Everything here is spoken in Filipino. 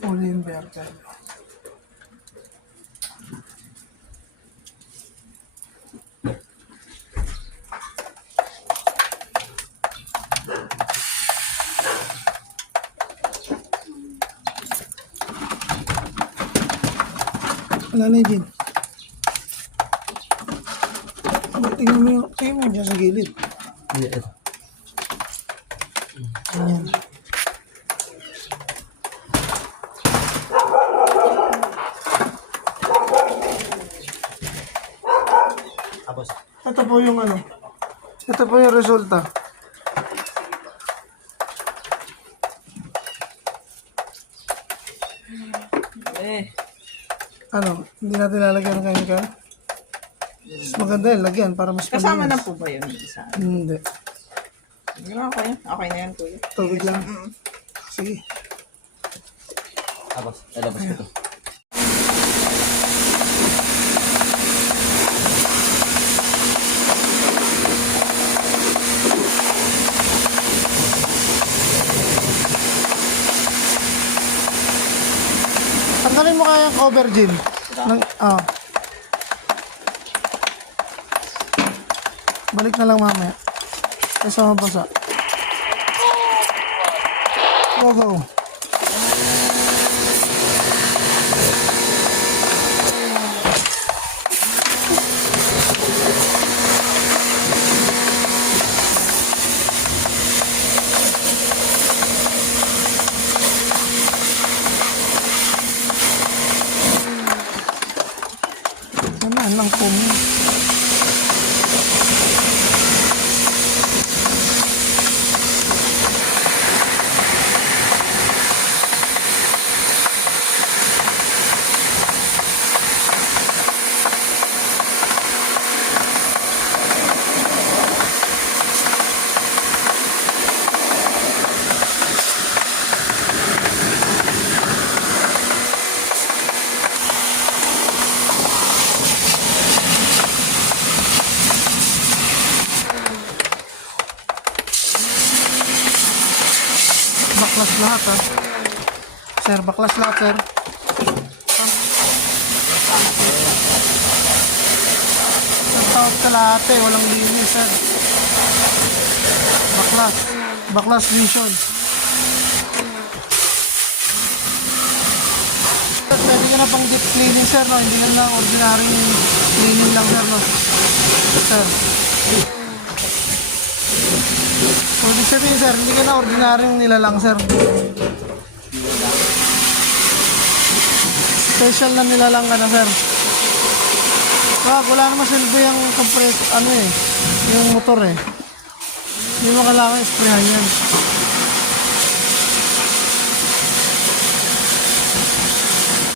Colin Bertel. Wala na yun. Tingnan mo dyan sa gilid. Yes. Ganyan. Tapos, Ito po yung ano. Ito po yung resulta. Ano, hindi natin lalagyan ng chemical? Mas maganda yan, lagyan para mas Kasama na malinis. po ba yun isa? Hindi. Okay, okay na yan kuya. Tubig lang. Sige. tapos, lalabas ko to. Tanggalin mo kaya yung cover, Jim. Balik na lang mamaya. Kaysa mabasa. Go, go. Ano lang po. Baklas lahat ha. Sir, baklas lahat sir. Ang tawag ka lahat eh, walang linis sir. Baklas. Baklas vision. Pwede ka na pang deep cleaning sir no, hindi lang ordinary cleaning lang sir no. Sir. So, ibig sabihin sir, hindi ka na ordinaryong nilalang sir. Special na nilalang ka na sir. Wala naman silbi yung compressor, ano eh, yung motor eh. Hindi mo kailangan isprayan yan.